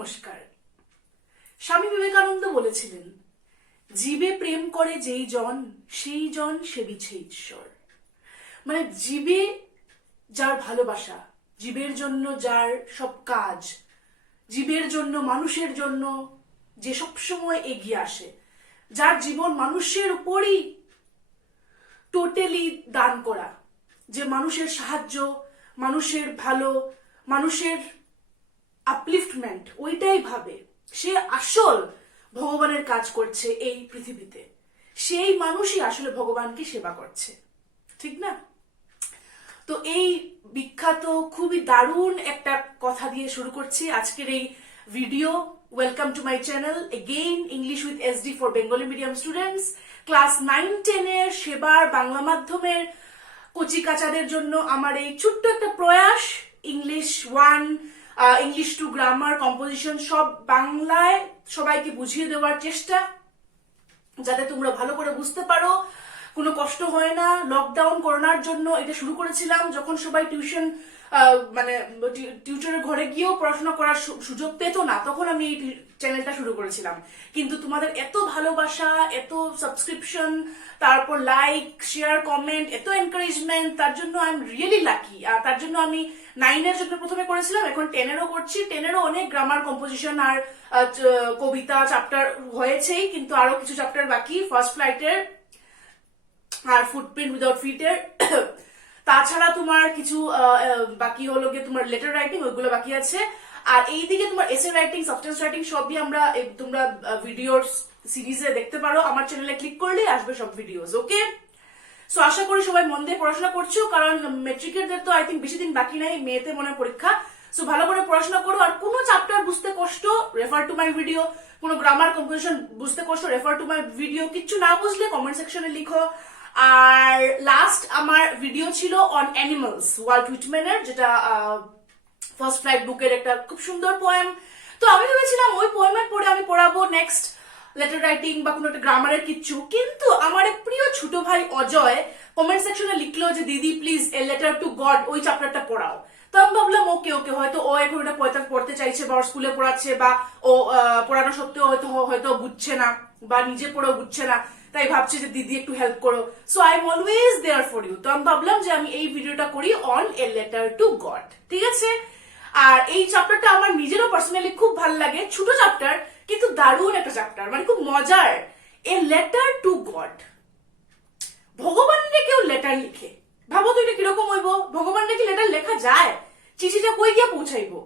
নমস্কার। স্বামী বিবেকানন্দ বলেছিলেন, জীবে প্রেম করে যেই জন সেই জন সেবিছে ঈশ্বর। মানে জীবে যার ভালোবাসা, জীবের জন্য যার সব কাজ, জীবের জন্য মানুষের জন্য যে সব সময় এগিয়ে আসে, যার জীবন মানুষের উপরই টোটালি দান করা, যে মানুষের সাহায্য, মানুষের ভালো, মানুষের আপলিফটমেন্ট ওইটাই ভাবে, সে আসল ভগবানের কাজ করছে এই পৃথিবীতে, সেই মানুষই আসলে ভগবানকে সেবা করছে, ঠিক না? তো এই বিখ্যাত খুবই দারুণ একটা কথা দিয়ে শুরু করছি আজকের এই video. Welcome to my channel again, English with SD for Bengali medium students. Class 9-10 এর সেবার বাংলা মাধ্যমের কচি কাচাদের জন্য আমার এই ছোট্ট একটা প্রয়াস, ইংলিশ 1, ইংলিশ 2 গ্রামার, কম্পোজিশন সব বাংলায় সবাইকে বুঝিয়ে দেওয়ার চেষ্টা, যাতে তোমরা ভালো করে বুঝতে পারো, কোনো কষ্ট হয় না। লকডাউন করোনার জন্য এটা শুরু করেছিলাম, যখন সবাই টিউশন মানে টিউটরের ঘরে গিয়েও পড়াশোনা করার সুযোগ পেত না, তখন আমি এই চ্যানেলটা শুরু করেছিলাম। কিন্তু তোমাদের এত ভালোবাসা, এত সাবস্ক্রিপশন, তারপর লাইক, শেয়ার, কমেন্ট, এত এনকারেজমেন্ট, তার জন্য আই এম রিয়েলি লাকি। আর তার জন্য আমি 9-এর জন্য প্রথমে করেছিলাম, এখন 10-এরও করছি। 10-এরও অনেক গ্রামার, কম্পোজিশন আর কবিতা চ্যাপ্টার হয়েছেই, কিন্তু আরো কিছু চ্যাপ্টার বাকি, ফার্স্ট ফ্লাইটের আর ফুটপ্রিন্ট উইদাউট ফিটের। তাছাড়া তোমার কিছু বাকি হলো গিয়ে তোমার লেটার রাইটিং, ওইগুলো বাকি আছে। আর এইদিকে তোমার এসে রাইটিং, সাবস্টেন্স রাইটিং সবই আমরা তোমরা ভিডিওর সিরিজে দেখতে পারো, আমার চ্যানেলে ক্লিক করলে আসবে সব ভিডিওস। ওকে, সো আশা করি সবাই মন দিয়ে পড়াশোনা করছো, কারণ মেট্রিকের তো আই থিঙ্ক বেশি দিন বাকি নাই, মেয়েতে মনে পরীক্ষা। সো ভালো করে পড়াশোনা করো। আর কোনো চ্যাপ্টার বুঝতে কষ্ট, রেফার টু মাই ভিডিও। কোনো গ্রামার, কম্পোজিশন বুঝতে কষ্ট, রেফার টু মাই ভিডিও। কিচ্ছু না বুঝলে কমেন্ট সেকশনে লিখো। আর লাস্ট আমার ভিডিও ছিল অন অ্যানিমালস, ওয়াল্ট হুইটম্যানের, যেটা ফার্স্ট ফ্লাইট বুকের একটা খুব সুন্দর পোয়েম। তো আমি ভেবেছিলাম ওই পোয়েমের পরে আমি পড়াবো নেক্সট লেটার রাইটিং বা কোনো একটা গ্রামারের কিচ্ছু, কিন্তু আমার এক প্রিয় ছোট ভাই অজয় কমেন্ট সেকশনে লিখলো যে দিদি please A letter to god ওই চ্যাপ্টারটা পড়াও। তো আমি ভাবলাম ওকে ওকে, হয়তো ও এখন ওটা পড়তে চাইছে বা ওর স্কুলে পড়াচ্ছে, বা ও পড়ানো সত্ত্বেও হয়তো বুঝছে না, বা নিজে পড়েও বুঝছে না, তাই ভাবছি যে দিদি একটু হেল্প করো। So I am always there for you. তো আমি ভাবলাম যে আমি এই ভিডিওটা করি on a letter to God, ঠিক আছে? আর এই চ্যাপ্টারটা আমার নিজেরও পার্সোনালি খুব ভালো লাগে, ছোট চ্যাপ্টার কিন্তু দারুণ একটা চ্যাপ্টার, মানে খুব মজার। এ লেটার টু গড, ভগবানকে কেউ লেটার লিখে, ভাবো তো এটা কিরকম হইব? ভগবানকে কি লেটার লেখা যায়? চিঠিটা কই গিয়ে পৌঁছাইবো?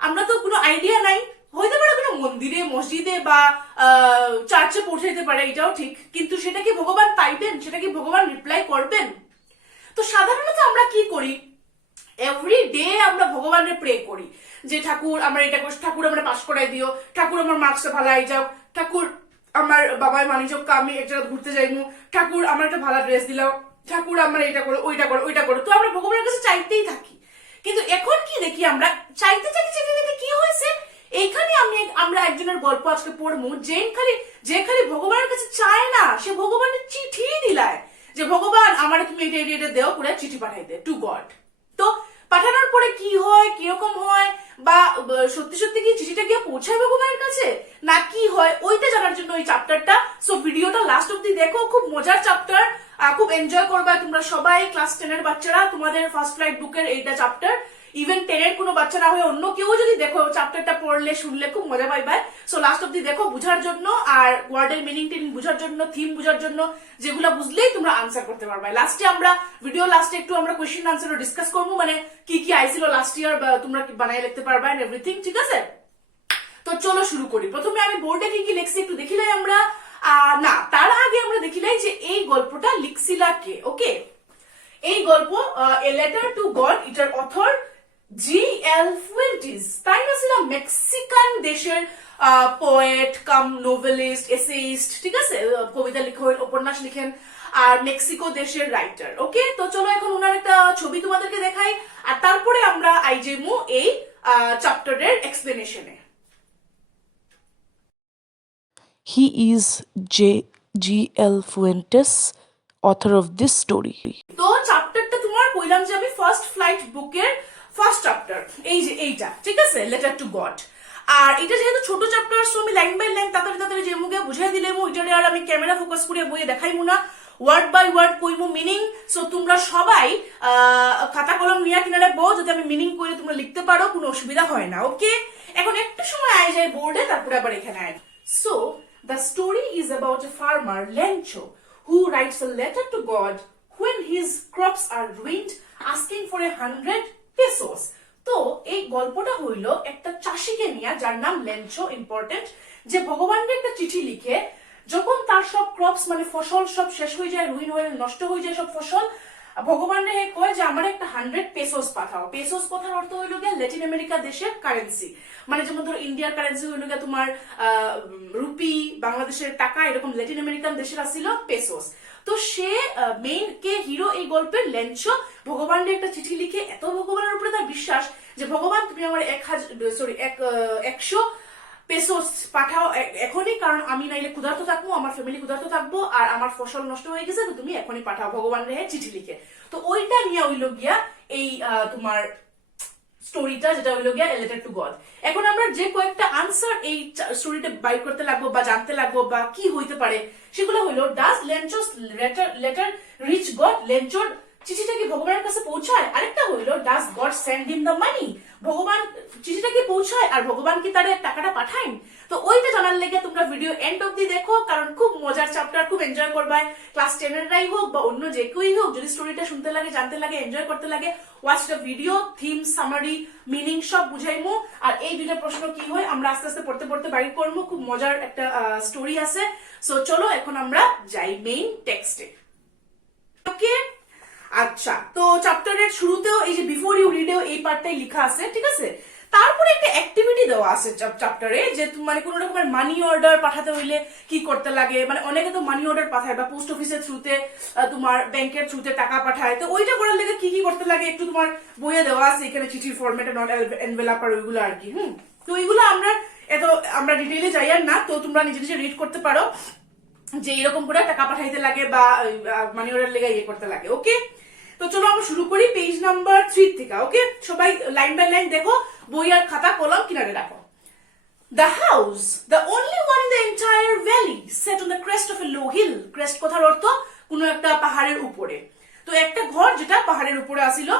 আমরা তো কোনো আইডিয়া নাই। হইতে পারে কোনো মন্দিরে, মসজিদে বা চার্চে পৌঁছাইতে পারে, এটাও ঠিক, কিন্তু সেটা কি ভগবান পাইবেন? সেটা কি ভগবান রিপ্লাই করবেন? তো সাধারণত আমরা কি করি, এভরি ডে আমরা ভগবানের প্রে করি যে ঠাকুর আমরা এটা করছি, ঠাকুর আমরা পাস করাই দিও, ঠাকুর আমার মার্কসটা ভালো আই যাও, ঠাকুর আমার বাবাই মানিজক আমি এক জায়গায় ঘুরতে যাইমু, ঠাকুর আমার একটা ভালো ড্রেস দিলাও, ঠাকুর আমার এটা করো, ওইটা করো, ওইটা করো। তো আমরা ভগবানের কাছে চাইতেই থাকি। কিন্তু এখন কি দেখি আমরা, চাইতে চাইতে চাইতে চাইতে কি হয়েছে, এইখানে আমরা একজনের গল্প আজকে পড়বো, যে খালি ভগবানের কাছে চায় না, সে ভগবানের চিঠি দিলায় যে ভগবান আমার তুমি এটা দেও, পুরো চিঠি পাঠাই দে টু গড। তো পাঠানোর পরে কি হয়, কিরকম হয়, বা সত্যি সত্যি কি চিঠিটা গিয়ে পৌঁছায় ভগবানের কাছে না কি হয়, ওইটা জানার জন্য ওই চ্যাপ্টারটা। সো ভিডিওটা লাস্ট অব্দি দেখো, খুব মজার চ্যাপ্টার, খুব এনজয় করবা তোমরা সবাই। ক্লাস 10-এর বাচ্চারা, তোমাদের ফার্স্ট ফ্লাইট বুকের এইটা চ্যাপ্টার, ইভেন 10-এর কোনো বাচ্চা না হয়ে অন্য কেউ যদি দেখো চ্যাপ্টারটা পড়লে শুনলে খুব মজা পাইবে। সো লাস্ট অব্দি দেখো বুঝার জন্য, আর ওয়ার্ডের মিনিং টিনিং বুঝার জন্য, থিম বুঝার জন্য, যেগুলো বুঝলেই তোমরা আনসার করতে পারবে। লাস্টে আমরা ভিডিও লাস্টে একটু আমরা কোয়েশ্চেন আনসার ডিসকাস করবো, মানে কি কি আইছিল লাস্ট ইয়ার তোমরা বানাই লিখতে পারবে এন্ড এভরিথিং, ঠিক আছে? তো চলো শুরু করি। প্রথমে আমি বোর্ডে কি কি লিখছি একটু দেখিলাই আমরা, না তার আগে আমরা দেখিলাই যে এই গল্পটা লিখছিলা কে। ওকে, এই গল্প এ লেটার টু গড, এটার অথর G.L. ফুয়েন্টিস, তাই না? ছিল মেক্সিকান দেশের পোয়েট কাম নোভেলিস্ট, এসেইস্ট, ঠিক আছে? কবিতা লিখেন, উপন্যাস লিখেন, আর মেক্সিকো দেশের রাইটার। ওকে, তো চলো এখন ওনার একটা ছবি তোমাদেরকে দেখাই, আর তারপরে আমরা আইজেমু এই চ্যাপ্টারের এক্সপ্লেনেশনে। He is G.L. Fuentes, author of this story. তো চ্যাপ্টারটা তোমার কইলাম যে আমি ফার্স্ট ফ্লাইট বুকের ফার্স্ট চ্যাপ্টার, এই যে এইটা, ঠিক আছে? Letter to god. আর এটা যেহেতু ছোট চ্যাপ্টার, সো আমি লাইন বাই লাইন তাড়াতাড়ি তাড়াতাড়ি যে মুখে বুঝাই দিলে ওইটারে আর আমি ক্যামেরা ফোকাস করে বইয়ে দেখাইমু না, ওয়ার্ড বাই ওয়ার্ড কইমু মিনিং। সো তোমরা সবাই খাতা কলম নিয়ে কিনারে বউ, যদি আমি মিনিং করে তোমরা লিখতে পারো, কোনো অসুবিধা হয় না। ওকে, এখন একটু সময় আয় যায় বোর্ডে, তারপরে আবার এখানে আয়। So the story is about a farmer Lencho who writes a letter to God when his crops are ruined, asking for 100 pesos. তো এই গল্পটা হইল একটা চাষিকে নিয়ে, যার নাম লেঞ্চো, ইম্পর্টেন্ট, যে ভগবানকে একটা চিঠি লিখে যখন তার সব ক্রপস মানে ফসল সব শেষ হয়ে যায়, রুইন হয়ে নষ্ট হয়ে যায় সব ফসল, ভগবানের কয় যে আমার একটা 100 পেসোস পাঠাও। পেসোস কথার অর্থ হইল গিয়ে ল্যাটিন আমেরিকা দেশের কারেন্সি, মানে যেমন ধরো ইন্ডিয়ার কারেন্সি হইল গিয়ে তোমার রুপি, বাংলাদেশের টাকা, এরকম ল্যাটিন আমেরিকান দেশের আসছিল পেসোস। তো সে মেইন কে হিরো এই গল্পের লেঞ্চো, ভগবানের একটা চিঠি লিখে এত ভগবানের উপরে তার বিশ্বাস যে ভগবান তুমি আমার 100 পেসোস পাঠাও এখনই, কারণ আমি নাইলে ক্ষুধার্ত থাকবো, আমার ফ্যামিলি ক্ষুধার্ত থাকবো, আর আমার ফসল নষ্ট হয়ে গেছে, তো তুমি এখনই পাঠাও ভগবান রে চিঠি লিখে। তো ওইটা নিয়ে হইল গিয়া এই তোমার স্টোরিটা, যেটা হইল গিয়া লেটার টু গড। এখন আমরা যে কয়েকটা আনসার এই স্টোরিটা বাইর করতে লাগবো বা জানতে লাগবো বা কি হইতে পারে, সেগুলো হইলো, ডাজ লেঞ্চোস লেটার রিচ গড, লেঞ্চোর চিঠিটা কি ভগবানের কাছে পৌঁছায়? আরেকটা হইলো, does god send him the money, ভগবান চিঠিটা কি পৌঁছায় আর ভগবান কি তার টাকাটা পাঠায়? তো ওইটা জানার লেগে তোমরা ভিডিও এন্ড অব্দি দেখো, কারণ খুব মজার চ্যাপ্টার, খুব এনজয় করবে। ক্লাস 10 এররাই হোক বা অন্য যে কেউই হোক, যদি স্টোরিটা শুনতে লাগে, জানতে লাগে, এনজয় করতে লাগে, watch the video, theme, summary, meaning সব বুঝাইমু। আর এই দুইটা প্রশ্ন কি হয় আমরা আস্তে আস্তে পড়তে পড়তে বাইর করবো, খুব মজার একটা স্টোরি আছে। সো চলো এখন আমরা যাই মেইন টেক্সটে। ওকে, আচ্ছা, তো চ্যাপ্টারের শুরুতেও এই যে বিফোর ইউ রিডেও এই পার্টটাই লেখা আছে, ঠিক আছে। তারপরে একটা অ্যাক্টিভিটি দেওয়া আছে চ্যাপ্টারে, যে মানে কোন রকমের মানি অর্ডার পাঠাতে হইলে কি করতে লাগে, মানে অনেকে তো মানি অর্ডার পাঠায় বা পোস্ট অফিসের থ্রুতে, তোমার ব্যাংকের থ্রুতে টাকা পাঠায়, তো ওইটা করার লেগে কি কি করতে লাগে একটু তোমার বইয়ে দেওয়া আছে এখানে, চিঠির ফরম্যাটে, নট এনভেলপ আর ওইগুলো আর কি। তো ওইগুলো আমরা ডিটেইলে যাই আর না, তো তোমরা নিজে নিজে রিড করতে পারো যে এরকম করে টাকা পাঠাইতে লাগে বা মানি অর্ডার লেগে ইয়ে করতে লাগে। ওকে, তো চলো আমরা শুরু করি পেজ নাম্বার 3 থেকে। ওকে, সবাই লাইন বাই লাইন দেখো, বই আর খাতা কলম কিনারে রাখো। The house, the only one in the entire valley, set on the crest of a low hill. Crest কথার অর্থ কোনো একটা পাহাড়ের উপরে। তো একটা ঘর যেটা পাহাড়ের উপরে আসিল।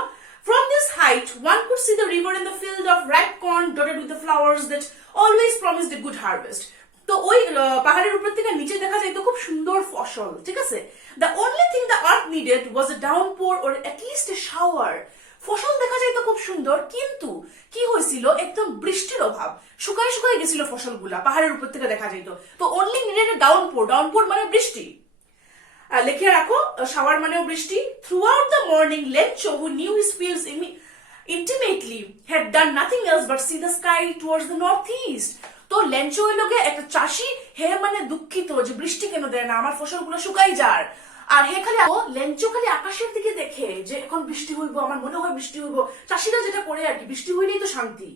From this height, one could see the river and the field of ripe corn dotted with the flowers that always promised a good harvest. তো ওই পাহাড়ের উপর থেকে নিচে দেখা যায় তো খুব সুন্দর ফসল, ঠিক আছে। The only thing the earth needed was a downpour or at least a shower. ফসল দেখা যায় তো খুব সুন্দর, কিন্তু কি হয়েছিল, একদম বৃষ্টির অভাব, শুকায় শুকায় গেছিল ফসলগুলা, পাহাড়ের উপর থেকে দেখা যাইতো। তো অনলি নিডেড এ ডাউনপোর, ডাউনপোর মানে বৃষ্টি, লিখে রাখো, শাওয়ার মানেও বৃষ্টি। Throughout the morning, Lencho, who knew his fields intimately, had done nothing else but see the sky towards the northeast. তো লেঞ্চো হইল গে একটা চাষি, হে মানে দুঃখিত যে বৃষ্টি কেন দেয় না, আমার ফসলগুলো শুকাই যার। আর হে খালি লেঞ্চো খালি আকাশের দিকে দেখে যে এখন বৃষ্টি হইব, আমার মনে হয় বৃষ্টি হইব, চাষিরা যেটা করে আর কি, বৃষ্টি হইলেই তো শান্তি।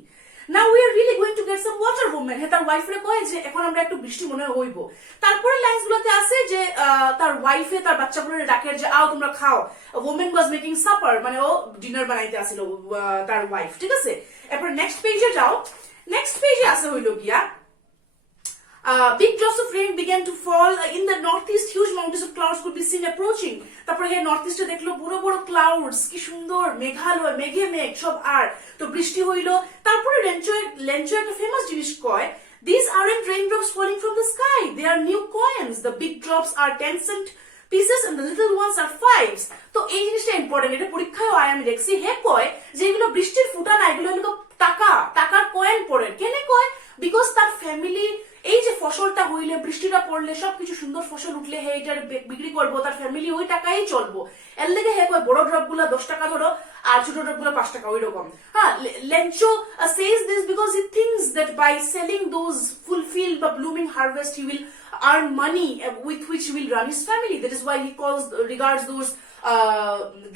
Now we are really going to get some water, woman. হে তার ওয়াইফরে কয় যে এখন আমরা একটু বৃষ্টি মনে হইব। তারপরে লাইনস গুলোতে আছে যে তার ওয়াইফে তার বাচ্চাগুলোরে ডাকে যে আও তোমরা খাও। woman was making supper, মানে ও ডিনার বানাইতে আসিল তার ওয়াইফ, ঠিক আছে। এরপর নেক্সট পেজে যাও, নেক্সট পেজে আছে হইল গিয়া big drops of rain began to fall in the northeast. Huge mountains of clouds could be seen approaching. তারপরে হে নর্থ ইস্টে দেখলো বড় বড় ক্লাউডস, কি সুন্দর মেঘালয়, মেঘে মেঘ সব, আর তো বৃষ্টি হইলো। তারপরে লেঞ্চো একটা ফেমাস জিনিস কয়, these aren't raindrops falling from the sky, they are new coins. The big drops are 10 cent pieces and the little ones are 5s. তো এই জিনিসটা ইম্পর্টেন্ট, এটা পরীক্ষায় আয় আমি দেখছি। হে কয় যে এগুলো বৃষ্টির ফুটা না, এগুলো হলো টাকার কয়েন পড়ে। কেনে কয়, বিকজ তার ফ্যামিলি এই যে ফসলটা হইলে, বৃষ্টিটা পড়লে, সবকিছু সুন্দর ফসল উঠলে হে এটার বিক্রি করবো, তার ফ্যামিলি ওই টাকাই চলবো। এর লেগে হে কয় বড় ড্রপ গুলা 10 টাকা ধরো আর ছোট ড্রপ গুলা 5 টাকা, ওই রকম। হ্যাঁ, Lencho says this because he thinks that by selling those fulfilled বা blooming harvest he will earn money with which he will run his family. That is why he regards those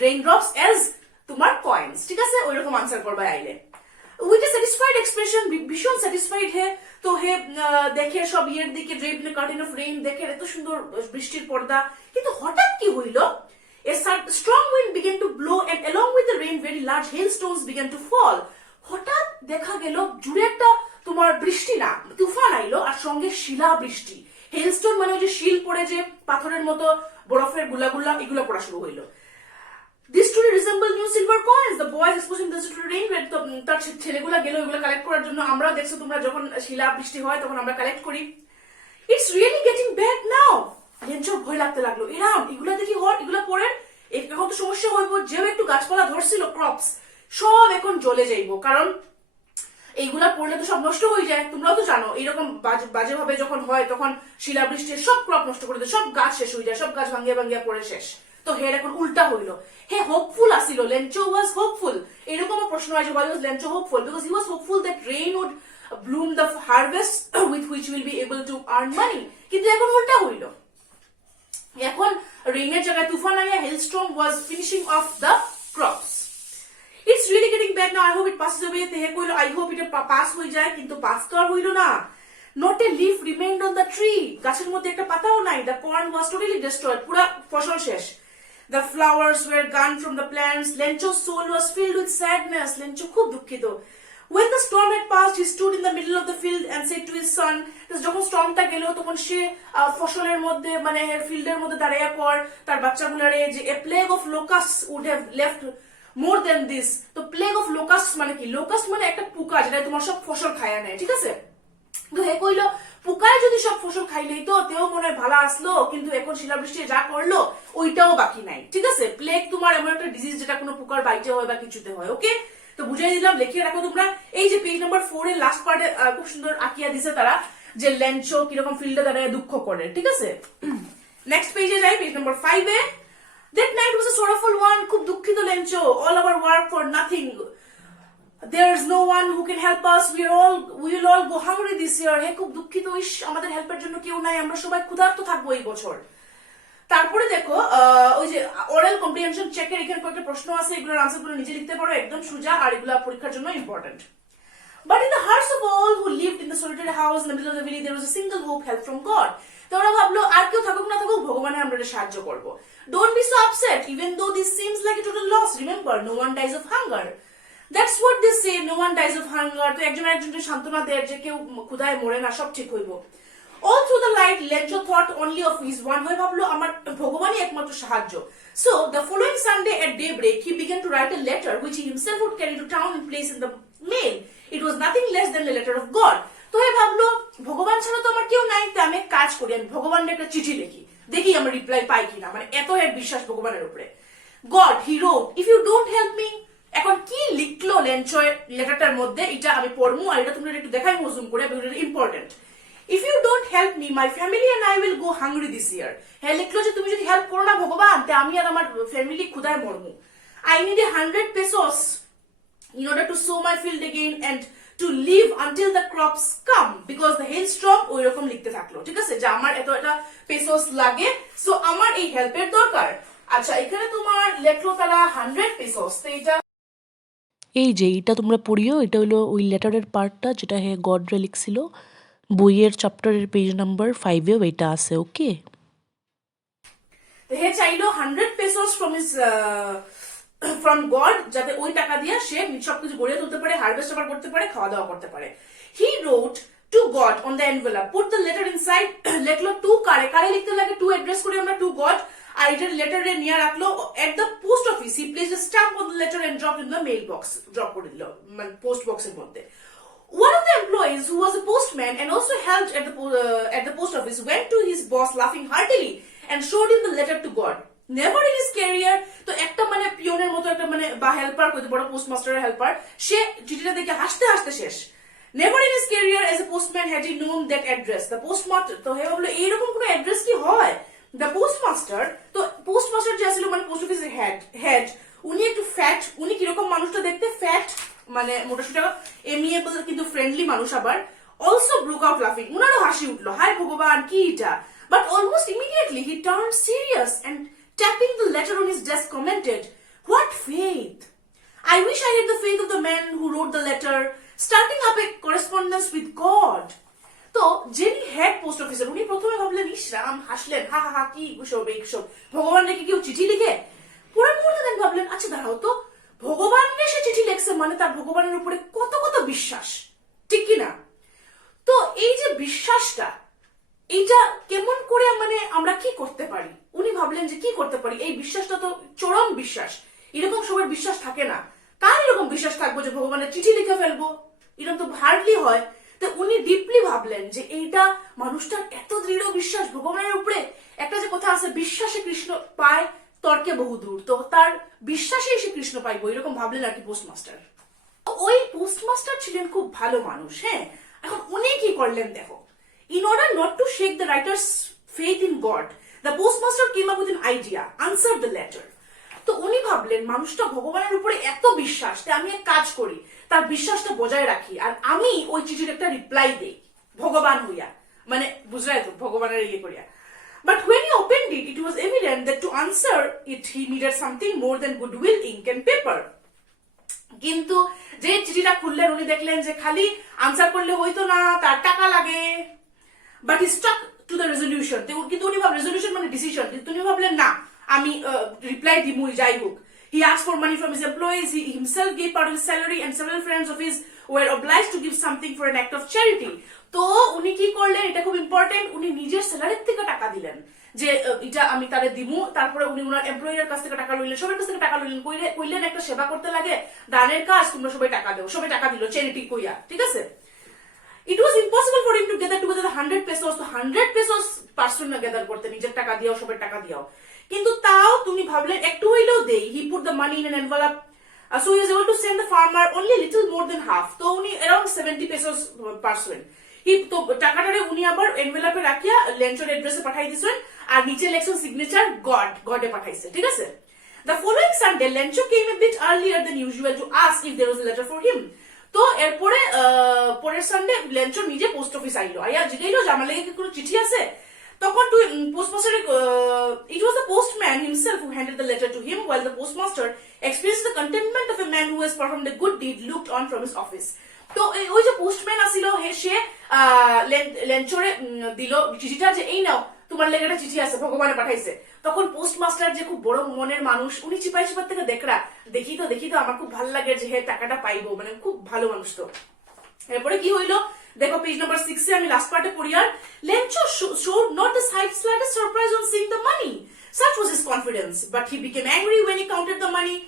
raindrops as তোমার coins, ঠিক আছে। ওই রকম answer করবে আইলে। With a satisfied expression, ভীষণ satisfied হে। তো হে দেখে সব ইয়ের দিকে, draped in a curtain of rain, দেখে এত সুন্দর বৃষ্টির পর্দা, কিন্তু হঠাৎ কি হইল, a strong wind began to blow and along with the rain very large hailstones began to fall. হঠাৎ দেখা গেল জুড়ে একটা তোমার বৃষ্টি না, তুফান আইলো আর সঙ্গে শিলা বৃষ্টি। হেলস্টোন মানে ওই যে শিল পড়ে যে পাথরের মতো বরফের গুলা এগুলো পড়া শুরু হইলো। This story resembles new silver coins. The boys exposing this to rain where তার ছেলেগুলা গেল এগুলো কালেক্ট করার জন্য। আমরা দেখছো তোমরা যখন শিলা বৃষ্টি হয় তখন আমরা কালেক্ট করি। It's really getting bad now. লেঞ্চোর ভয় লাগতে লাগলো, এরাম এগুলা দেখি হট এগুলা পরে এখন তো সমস্যা হইব, যেও একটু গাছপালা ধরছিল ক্রপস সব এখন জ্বলে যাইব, কারণ এইগুলা পড়লে তো সব নষ্ট হয়ে যায়। তোমরাও তো জানো এরকম বাজে ভাবে যখন হয় তখন শিলাবৃষ্টি সব ক্রপ নষ্ট করে দেয়, সব গাছ শেষ হয়ে যায়, সব গাছ ভাঙ্গিয়া পড়ে শেষ। তো হের এখন উল্টা হইলো। হে হোপফুল আসিল, লেঞ্চো ওয়াজ হোপফুল। এরকমও প্রশ্ন আছে, why was Lencho hopeful? Because he was hopeful that rain would bloom the harvest with which will be able to earn money. কিন্তু এখন উল্টা হইলো, এখন রেইনের জায়গায় তুফান আইয়া হেলস্টর্ম was finishing off the crops. It's really getting bad now. I hope it passes away. তে হে কইলো I hope এটা পাস হয়ে যায়, কিন্তু পাস তো আর হইলো না। Not a leaf remained on the tree. গাছের মধ্যে একটা পাতাও নাই। The corn was totally destroyed. পুরা ফসল শেষ। The flowers were gone from the plants. Lencho's soul was filled with sadness. Lencho খুব দুঃখিত। When the storm had passed, he stood in the middle of the field and said to his son, যখন স্টর্মটা গেল তখন সে ফসলের মধ্যে মানে ফিল্ডের মধ্যে দাঁড়াইয়া পর তার বাচ্চাগুলারে যে a plague of locusts would have left more than this. তো plague of locusts মানে কি? লোকাস্ট মানে একটা পোকা যেটা তোমার সব ফসল খায়া নেয়, ঠিক আছে? তো হে কইলো পোকায় যদি সব ফসল খাইলেই তো তেও মনে হয় ভালো আসলো, কিন্তু এখন শিলাবৃষ্টি যা করলো ওইটাও বাকি নাই, ঠিক আছে? প্লেগ তোমার এমন একটা ডিজিজ যেটা কোনো পোকার বাইটে হয় বা কিছুতে হয়, ওকে? তো বুঝাই দিলাম, লিখে রাখো তোমরা। এই যে পেজ নাম্বার 4 এর লাস্ট পার্টে খুব সুন্দর আঁকিয়া দিছে তারা যে লেঞ্চো কিরকম ফিল্ডে দাঁড়ায় দুঃখ করে, ঠিক আছে? নেক্সট পেজে যাই, page number 5 A. That night was a sorrowful one. খুব দুঃখিত Lencho, all our work for nothing. There's no one who can help us. We will all go hungry this year. হে খুব দুঃখিত, ইস আমাদের হেল্পের জন্য কেউ নাই, আমরা সবাই ক্ষুধার্ত থাকবো এই বছর। তারপরে দেখো ওই যে ওরাল কম্প্রিহেনশন চেকের এখানে কয়েকটা প্রশ্ন আছে, এগুলোর আনসারগুলো নিজে লিখতে পারো, একদম সোজা, আর এগুলো পরীক্ষার জন্য important. But in the hearts of all who lived in the solitary house in the middle of the village, there was a single hope, help from God. তো ওরা ভাবলো আর কেউ থাকুক না থাকুক, ভগবানের আমরা সাহায্য করবো। Don't be so upset, even though this seems like a total loss. Remember, no one dies of hunger. That's what they say, no one dies of hunger. তো একজন একজনকে সান্ত্বনা দেয় যে কেউ ক্ষুধায় মরে না, সব ঠিক হইব। All through the night, Lencho thought only of his one. হয়ে ভাবলো আমার ভগবানই একমাত্র সাহায্য। So the following Sunday at daybreak, he began to write a letter which he himself would carry to town and place in the mail. It was nothing less than a letter of God. তো হে ভাবলো ভগবান ছাড়া তো আমার কেউ নাই, তো আমি এক কাজ করি, আমি ভগবানের একটা চিঠি লিখি, দেখি আমার রিপ্লাই পাই কিনা। মানে এত এর বিশ্বাস ভগবানের উপরে। God, he wrote, if you don't help me. এখন কি লিখলো লেঞ্চো লেটারটার মধ্যে এটা আমি পড়বো, আর এটা তোমরা একটু দেখাই জুম করে, important. If you don't help me, my family and I will go hungry this year. হ্যাঁ লিখলো যে তুমি যদি হেল্প করো না ভগবান, তে আমি আর আমার ফ্যামিলি ক্ষুধায় মরবো। I need 100 pesos in order to sow my field again and to live until the crops come, because the hailstorm ওই রকম লিখতে থাকলো, ঠিক আছে? যে আমার এটা পেসোস লাগে, সো আমার এই হেল্পের দরকার। আচ্ছা, এখানে তোমার লেখলো তারা 100 pesos। তো এটা এই যে এটা তোমরা পড়িও, এটা হলো ওই লেটারের পার্টটা যেটা হে গডরে লিখছিল। বইয়ের চ্যাপ্টারের পেজ নাম্বার 5 এও এটা আছে, ওকে? হে চাইলো 100 pesos from God, যাতে ওই টাকা দিয়ে সে সবকিছু গড়িয়ে তুলতে পারে, হারভেস্ট আবার করতে পারে, খাওয়া দাওয়া করতে পারে। He wrote to God on the envelope, put the letter inside. লেখলো টু কারে লিখতে লাগে, টু অ্যাড্রেস করে আমরা টু গড, আর এটার লেটারে নিয়ে রাখলো at the post office. He placed a stamp on the letter and dropped in the mail box. Drop করে দিল মানে পোস্ট বক্সের মধ্যে। One of the employees, who was a postman and also helped at the post office, went to his boss laughing heartily and showed him the letter to God. Never in his career, তো একটা মানে পিয়নের মতো একটা মানে বা helper, কত বড় পোস্টমাস্টারের helper, সে চিঠিটা দেখে হাসতে হাসতে শেষ। Never in his career as a postman had he known that address. The postmaster, তো হে ভাবলো এইরকম কোনো অ্যাড্রেস কি হয়? The postmaster, তো পোস্টমাস্টার যে ছিল মানে পোস্ট অফিসের হেড, উনি একটু ফ্যাট, উনি কিরকম মানুষটা দেখতে? ফ্যাট, মানে মোটাসোটা এমিয়েবল কিন্তু ফ্রেন্ডলি মানুষ আবার। অলসো ব্রোক আউট লাফিং, উনারও হাসি উঠলো, হায় ভগবান কি এটা। But almost immediately he turned serious and tapping the letter on his desk commented, what faith! I wish I had the faith of the man who wrote the letter, starting up a correspondence with God. তো যিনি head post officer, উনি প্রথমে ভাবলেন ইসরাম, হাসলেন, হা হা হা কি এইসব ভগবান রেখে কেউ চিঠি লিখে। পরের মুহূর্তে দেন ভাবলেন আচ্ছা দাঁড়াও তো, ভগবান সে চিঠি লেখছে মানে তার ভগবানের উপরে কত কত বিশ্বাস, ঠিক কিনা? বিশ্বাসটা, এইটা কেমন করে মানে আমরা কি করতে পারি? উনি ভাবলেন যে কি করতে পারি, এই বিশ্বাসটা তো চরম বিশ্বাস, এরকম সবার বিশ্বাস থাকে না, কার এরকম বিশ্বাস থাকবো যে ভগবানের চিঠি লিখে ফেলবো? এরকম তো হার্ডলি হয়। তো উনি ডিপলি ভাবলেন যে এইটা মানুষটার এত দৃঢ় বিশ্বাস ভগবানের উপরে। একটা যে কথা আছে, বিশ্বাসে কৃষ্ণ পায় তর্কে বহুদূর, তো তার বিশ্বাসে সে কৃষ্ণ পাইবো, এরকম ভাবলেন আর কি পোস্টমাস্টার। ওই পোস্টমাস্টার ছিলেন খুব ভালো মানুষ, হ্যাঁ। এখন উনি কি করলেন দেখো, in order not to shake the writer's faith in God, the postmaster came up with an idea, answered the letter. তো উনি ভাবলেন মানুষটা ভগবানের উপরে এত বিশ্বাস, তাই আমি এক কাজ করি, তার বিশ্বাসটা বজায় রাখি, আর আমি ওই চিঠির একটা রিপ্লাই দেই ভগবান হইয়া, মানে বুঝলাই তো, ভগবানের ইয়ে করিয়া। But when he opened it, it was evident that to answer it he needed something more than goodwill, ink and paper. কিন্তু যে চিঠিটা খুললেন উনি দেখলেন যে খালি আনসার করলে হইতো না, তার টাকা লাগে। But he stuck to the resolution, কিন্তু উনি ভাব রেজলিউশন মানে ডিসিশন, কিন্তু উনি ভাবলেন না আমি রিপ্লাই দিমুই যাই হোক। He asked for money from his employees, he himself gave part of his salary, and several friends of his were obliged to give something for an act of charity. তো উনি কি করলেন, এটা খুব ইম্পর্টেন্ট, উনি নিজের স্যালারির থেকে টাকা দিলেন যে এটা আমি তারে দিমু। তারপরে উনি ওনার এমপ্লয়ির কাছ থেকে টাকা লইলেন, সবার কাছ থেকে টাকা লইলেন, কইলেন একটা সেবা করতে লাগে, দানের কাজ, তোমরা সবাই টাকা দেও, সবাই টাকা দিল চ্যারিটি কইয়া, ঠিক আছে। It was impossible for him to gather together the 100 pesos, তো 100 pesos পারসন না গ্যাদার করতে, নিজের টাকা দিয়াও সবার টাকা দিয়াও। কিন্তু তাও তুমি ভাবলেন একটু হইলেও দেই। He put the money in an envelope, so he was able to send the farmer only a little more than half, তো উনি around 70 pesos পারসন। তো টাকাটারে উনি আবার এনভেলপে রাখিয়া লেঞ্চোর অ্যাড্রেসে পাঠাই দিছেন, আর নিচে লেখছেন সিগনেচার গডে পাঠাইছে, ঠিক আছে। The following Sunday, Lencho came a bit earlier than usual to ask if there was a letter for him. তো এরপরে পরের সানডে লেঞ্চো নিজে পোস্ট অফিস আইলো, আইয়া জিগাইলো যে আমার লাগে কি কোনো চিঠি আছে। তখন postmaster, it was the postman himself who handed the letter to him, while the postmaster experienced the contentment of a man who has performed a good deed looked on from his office. তো ওই যে postman আসিল, সে লেঞ্চোরে দিল চিঠিটা যে এই নাও তোমার লেগে একটা চিঠি আছে, ভগবানে পাঠাইছে। তখন পোস্টমাস্টার যে খুব বড় মনের মানুষ, উনি চিপাই চিপার থেকে দেখি তো আমার খুব ভালো লাগে যে হে টাকাটা পাইবো, মানে খুব ভালো মানুষ। তো এরপরে কি হইলো দেখো, পেজ নাম্বার 6 এ আমি লাস্ট পার্টে পড়ি। আর Lencho showed not the slightest surprise on seeing the money. Such was his confidence, but he became angry when he counted the money.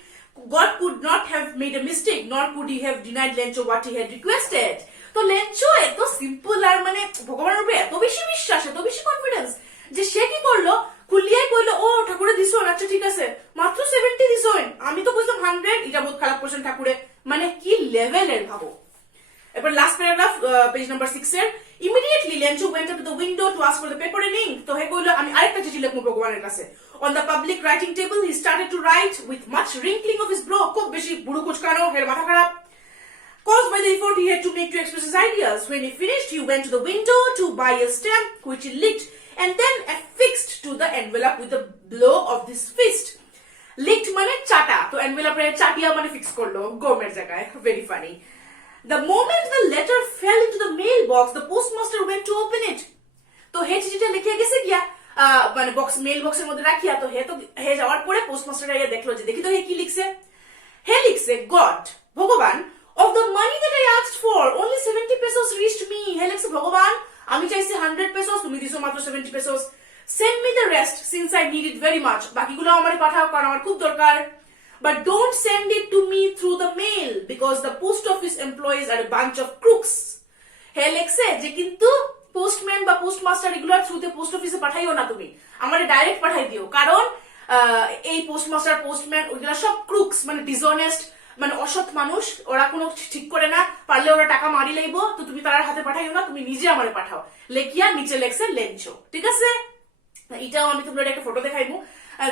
God could not have made a mistake, nor could he have denied Lencho what he had requested. তো Lencho এত simple আর মানে ভগবানের উপরে এত বেশি বিশ্বাস, এত বেশি কনফিডেন্স যে সে কি করলো, খুলিয়াই কইলো ও ঠাকুরে দিছো, আচ্ছা ঠিক আছে, মাত্র 70 দিছো, আমি তো কইলাম 100, এটা বহুত খারাপ করছেন ঠাকুরে, মানে কি লেভেলের ভাবো। এবার লাস্ট প্যারাগ্রাফ পেজ নাম্বার 6 এর, immediately Lencho went up to the window to ask for the paper and ink. তো হে কইলো আমি আরেকটা চিঠি লিখবো ভগবানের কাছে। On the public writing table he started to write with much wrinkling of his brow, খুব বেশি বুড়ো কুচকানো, এর মাথা খারাপ, caused by the effort he had to make to express his ideas. When he finished, he went to the window to buy a stamp which he licked and then affixed to the envelope with a blow of this fist. Licked মানে চাটা, তো envelope এর চাটিয়া মানে fix করলো গমের জায়গায়, very funny. The moment the letter fell into the mailbox, the postmaster went to open it. তো হে চিঠিটা লিখে গেছে গিয়া মানে মেল বক্সের মধ্যে রাখিয়া, তো হে যাওয়ার পরে পোস্টমাস্টার আইয়া দেখলো যে দেখি তো হে কি লিখছে। হে লিখছে গড, ভগবান, of the money that I asked for, only 70 pesos reached me. হে লিখছে ভগবান, আমি চাইছি 100 pesos, তুমি দিছো মাত্র 70 pesos. Send me the rest since I need it very much. বাকিগুলো আমারে পাঠাও কারণ আমার খুব দরকার। But don't send it to me through the mail because the post office employees are a bunch of crooks. হে লিখছে যে কিন্তু পোস্টম্যান বা পোস্টমাস্টার এগুলোর থ্রুতে পোস্ট অফিসে পাঠাইও না, তুমি আমারে ডাইরেক্ট পাঠাই দিও, কারণ এই পোস্টমাস্টার পোস্টম্যান ওইগুলা সব ক্রুকস, মানে ডিসঅনেস্ট, মানে অসৎ মানুষ, ওরা কোনো ঠিক করে না, পারলে ওরা টাকা মারি লইব, তো তুমি তার হাতে পাঠাইও না, তুমি নিজে আমারে পাঠাও। লেখিয়া নিচে লেখছে লেঞ্চো, ঠিক আছে। এটাও আমি তোমরা একটা ফটো দেখাইবো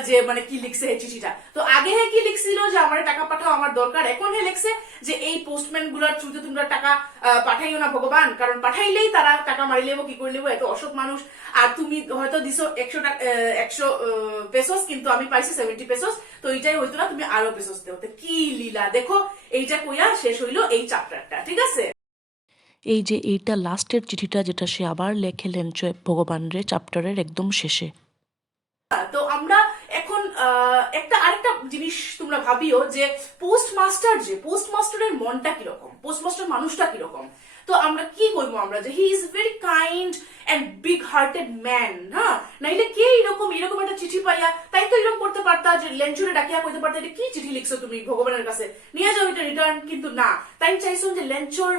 যে মানে কি লিখছে এই চিঠিটা। তো আগে হে কি লিখছিল যে আমার টাকা পাঠাও, আমার দরকার, এখন হে লিখছে যে এই পোস্টম্যান গুলার থ্রুতে তোমরা টাকা পাঠাইও না ভগবান, কারণ পাঠাইলেই তারা টাকা মারি লেবো, কি করে লেবো, এত অসৎ মানুষ, আর তুমি হয়তো দিছো 100 পেসোস, কিন্তু আমি পাইছি 70 পেসোস, তো এইটাই হইতো না, তুমি আরো পেসোস দেও। কি লীলা দেখো, এইটা কইয়া শেষ হইলো এই চ্যাপ্টারটা, ঠিক আছে। এই যে এইটা লাস্টের চিঠিটা যেটা সে আবার লেখে লেঞ্চো ভগবানরে চ্যাপ্টারের একদম শেষে। তো আমরা এখন আরেকটা জিনিস তোমরা ভাবিও যে পোস্টমাস্টারের মনটা কিরকম, পোস্টমাস্টার মানুষটা কিরকম। তো আমরা কি কইবো আমরা যে he is very kind and big hearted man, হ্যাঁ, নাইলে কে এরকম এরকম একটা চিঠি পাইয়া তাই তো এরকম করতে পারতা যে লেঞ্চুরে ডাকিয়া কইতে পারতা এটা কি চিঠি লিখছো তুমি ভগবানের কাছে, নিয়ে যাও এটা রিটার্ন, কিন্তু না, তাই চাইছো যে লেঞ্চোর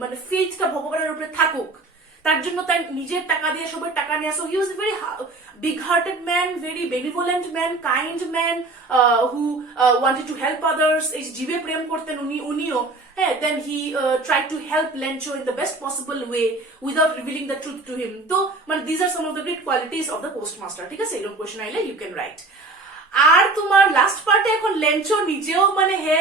মানে ফেথটা ভগবানের উপরে থাকুক, তার জন্য তাই নিজের টাকা দিয়ে সবার টাকা নিয়ে আসো। He was very big hearted man, very benevolent man, kind man, who wanted to help others, এই জীবে প্রেম করতেন উনিও, হ্যাঁ, then he try to help Lencho in the best possible way without revealing the truth to him. তো মানে these are some of the great qualities of the postmaster, ঠিক আছে, এরকম কোয়েশ্চেন আইলে ইউ ক্যান রাইট। আর তোমার last পার্টে এখন Lencho নিজেও মানে হে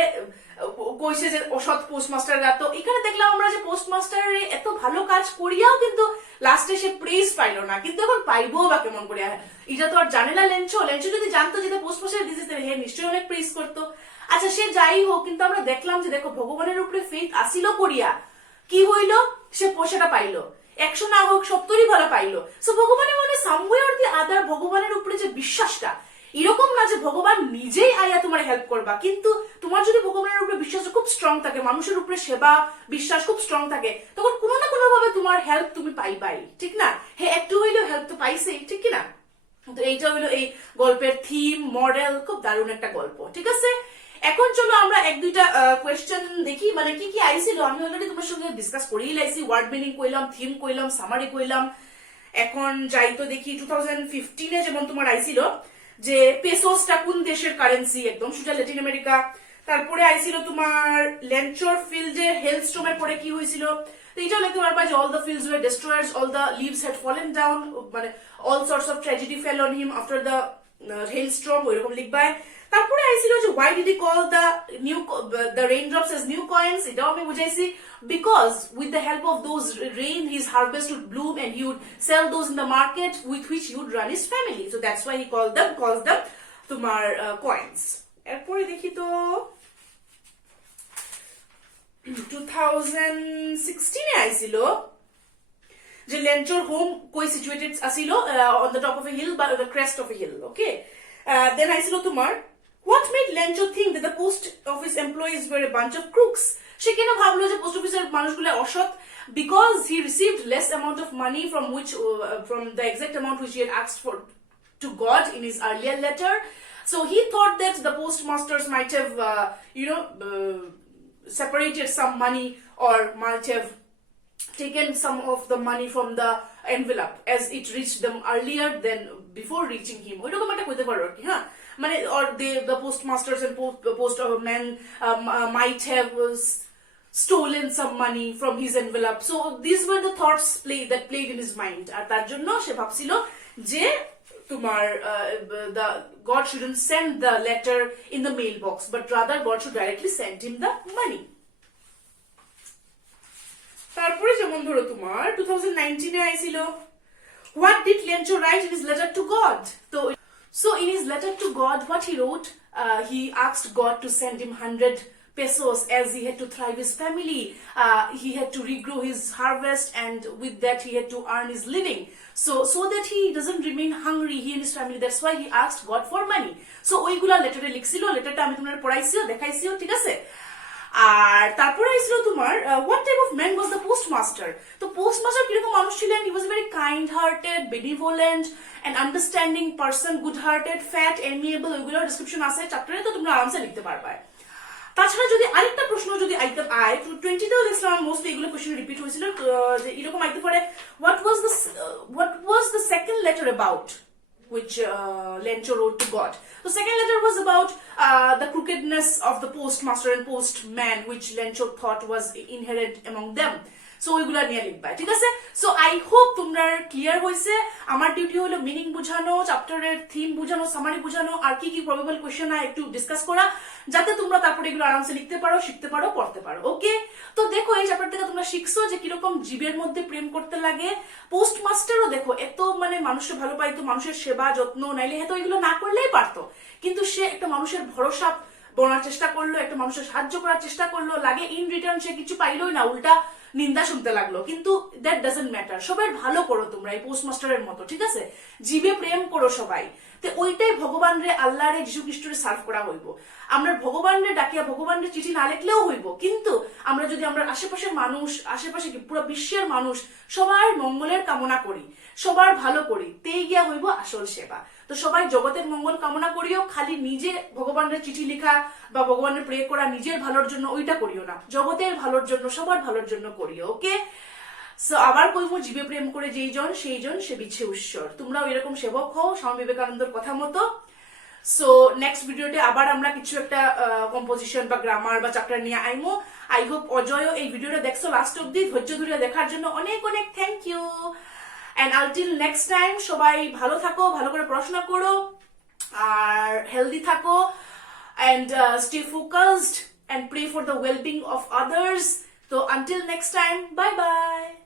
কইছে যে অসৎ পোস্টমাস্টার গা, তো এখানে দেখলাম আমরা যে পোস্টমাস্টার এত ভালো কাজ করিয়াও কিন্তু লাস্টে সে প্রেজ পাইলো না, কিন্তু এখন পাইবো বা কেমন করে, এটা তো আর জানে না লেঞ্চো যদি জানতো যে পোস্টমাস্টার দিয়েছে হে নিশ্চয়ই অনেক প্রেজ করতো। আচ্ছা সে যাই হোক, কিন্তু আমরা দেখলাম যে দেখো ভগবানের উপরে ফেথ আসিল করিয়া কি হইলো, সে পয়সাটা পাইলো, 100 না হোক 70ই ভালো পাইলো। সো ভগবানের মানে সামওয়ে অর দি আদার ভগবানের উপরে যে বিশ্বাসটা, এরকম না যে ভগবান নিজেই আইয়া তোমার হেল্প করবা, কিন্তু তোমার যদি ভগবানের উপরে বিশ্বাস খুব স্ট্রং থাকে, মানুষের উপরে সেবা বিশ্বাস খুব স্ট্রং থাকে, তখন কোনো না কোনো ভাবে তোমার হেল্প তুমি পাইবাই, ঠিক না, হে একটু হইলেও হেল্প তো পাইছেই, ঠিক কিনা। তো এইটা হইলো এই গল্পের থিম, মডেল, খুব দারুণ একটা গল্প, ঠিক আছে। এখন চলো আমরা এক দুইটা কোয়েশ্চেন দেখি, মানে কি কি আইছিল আমি অলরেডি তোমার সঙ্গে ডিসকাস করেই লাইছি, ওয়ার্ড মিনিং কইলাম, থিম কইলাম, সামারি কইলাম। এখন যাই তো দেখি 2015 যেমন তোমার আইছিল যে পেসোসটা কোন দেশের কারেন্সি, একদম সেটা ল্যাটিন আমেরিকা। তারপরে আইছিল তোমার লেঞ্চোর ফিল্ডে হেলস্টর্মের পরে কি হয়েছিল, তো এটাও লিখতে পারবা যে all the fields were destroyed, all the leaves had fallen down, মানে all sorts of tragedy fell on him after the hailstorm, ওইরকম লিখবাই। তারপরে আইছিল যে why did he call the raindrops as new coins, এটাও আমি বুঝাইছি, because with the help of those rain his harvest would bloom and he would sell those in the market with which he would run his family, so that's why he calls them তোমার coins। এরপরে দেখি তো 2016 এ আইছিল যে লেঞ্চোর home কই situated আছিল on the top of a hill বা the crest of a hill, okay। Then আইছিল তোমার what made Lencho think that the post office employees were a bunch of crooks, সে কেন ভাবলো যে পোস্ট অফিসের মানুষগুলো অসৎ, because he received less amount of money from the exact amount which he had asked for to God in his earlier letter, so he thought that the postmasters might have separated some money or might have taken some of the money from the envelope as it reached them earlier than before reaching him, ওইরকম একটা কইতে পারো আর কি, হ্যাঁ, মানে or the postmasters and postmen might have stolen some money from his envelope, so these were the thoughts that played in his mind, আর তার জন্য সে ভাবছিল যে তোমার the God shouldn't send the letter in the mailbox but rather God should directly send him the money। তারপরে যেমন ধরো তোমার 2019 এ আইছিল what did Lencho write in his letter to God, so in his letter to God what he wrote, he asked God to send him 100 pesos as he had to thrive his family, he had to regrow his harvest and with that he had to earn his living, so that he doesn't remain hungry, he and his family, that's why he asked God for money, so ওইগুলা লেটারে লিখছিল, লেটারটা আমি তোমাদের পড়াইছিও দেখাইছিও, ঠিক আছে। আর তারপরে আইছিল তোমার what type of man was the postmaster, তো পোস্টমাস্টার কিরকম মানুষ ছিলেন, he was a very kind hearted, benevolent and understanding person, good hearted, fat, amiable, ওইগুলো ডেসক্রিপশন আছে চ্যাপ্টারে, তো তোমরা আরামসে লিখতে পারবে। তাছাড়া যদি আরেকটা প্রশ্ন যদি আইতে আয় 20তেও দেখলাম মোস্টলি এগুলো কোশ্চেন রিপিট হয়েছিল, যে এরকম আইতে পারে what was the second letter about which Lencho wrote to God. The second letter was about the crookedness of the postmaster and postman which Lencho thought was inherent among them, so ওইগুলা নিয়ে লিখবা, ঠিক আছে। So I hope তোমরা clear হয়েছে। আমার duty হলো meaning বুঝানো, চ্যাপ্টারের থিম বুঝানো, সামারি বুঝানো, আর কি কি প্রবাবল কোয়েশ্চেন একটু ডিসকাস করা, যাতে তোমরা তারপরে এগুলো আরামসে লিখতে পারো, শিখতে পারো, পড়তে পারো, ওকে। তো দেখো এই চ্যাপ্টার থেকে তোমরা শিখছো যে কিরকম জীবের মধ্যে প্রেম করতে লাগে। পোস্টমাস্টারও দেখো এত মানে মানুষের ভালো পাইতো, মানুষের সেবা যত্ন, নাইলে হয়তো এগুলো না করলেই পারতো, কিন্তু সে একটা মানুষের ভরসা বনার চেষ্টা করলো, একটা মানুষের সাহায্য করার চেষ্টা করলো, লাগে ইন রিটার্ন সে কিছু পাইলোই না, উল্টা নিন্দা শুনতে লাগলো, কিন্তু দ্যাট ডাজন্ট ম্যাটার। সবাই ভালো করো তোমরা এই পোস্টমাস্টারের মতো, ঠিক আছে? জীবে প্রেম করো সবাই। তো ওইটাই ভগবান রে, আল্লাহ রে, যীশু খ্রিস্টরে সার্ভ করা হইব। আমরা ভগবান রে ডাকিয়া ভগবান রে চিঠি না লিখলেও হইব, কিন্তু আমরা যদি আমরা আশেপাশের মানুষ, আশেপাশে কি পুরো বিশ্বের মানুষ সবার মঙ্গলের কামনা করি, সবার ভালো করি, তেই গিয়া হইব আসল সেবা। তো সবাই জগতের মঙ্গল কামনা করিও, খালি নিজে ভগবানের চিঠি লেখা বা ভগবানের প্রে করা নিজের ভালোর জন্য ওইটা করিও না, জগতের ভালোর জন্য, সবার ভালোর জন্য করিও, ওকে? সো আবার কইবো, জীবে প্রেম করে যেই জন সেই জন সে বিচ্ছে ঈশ্বর। তোমরাও এরকম সেবক হও স্বামী বিবেকানন্দর কথা মতো। সো নেক্সট ভিডিওতে আবার আমরা কিছু একটা কম্পোজিশন বা গ্রামার বা চ্যাপ্টার নিয়ে আইমো। আই হোপ অজয় এই ভিডিওটা দেখছো লাস্ট অব্দি, ধৈর্য ধরে দেখার জন্য অনেক অনেক thank you. And until next time, সবাই ভালো থাকো, ভালো করে পড়াশোনা করো, আর হেলদি থাকো, and stay focused and pray for the well-being of others. So until next time, bye bye.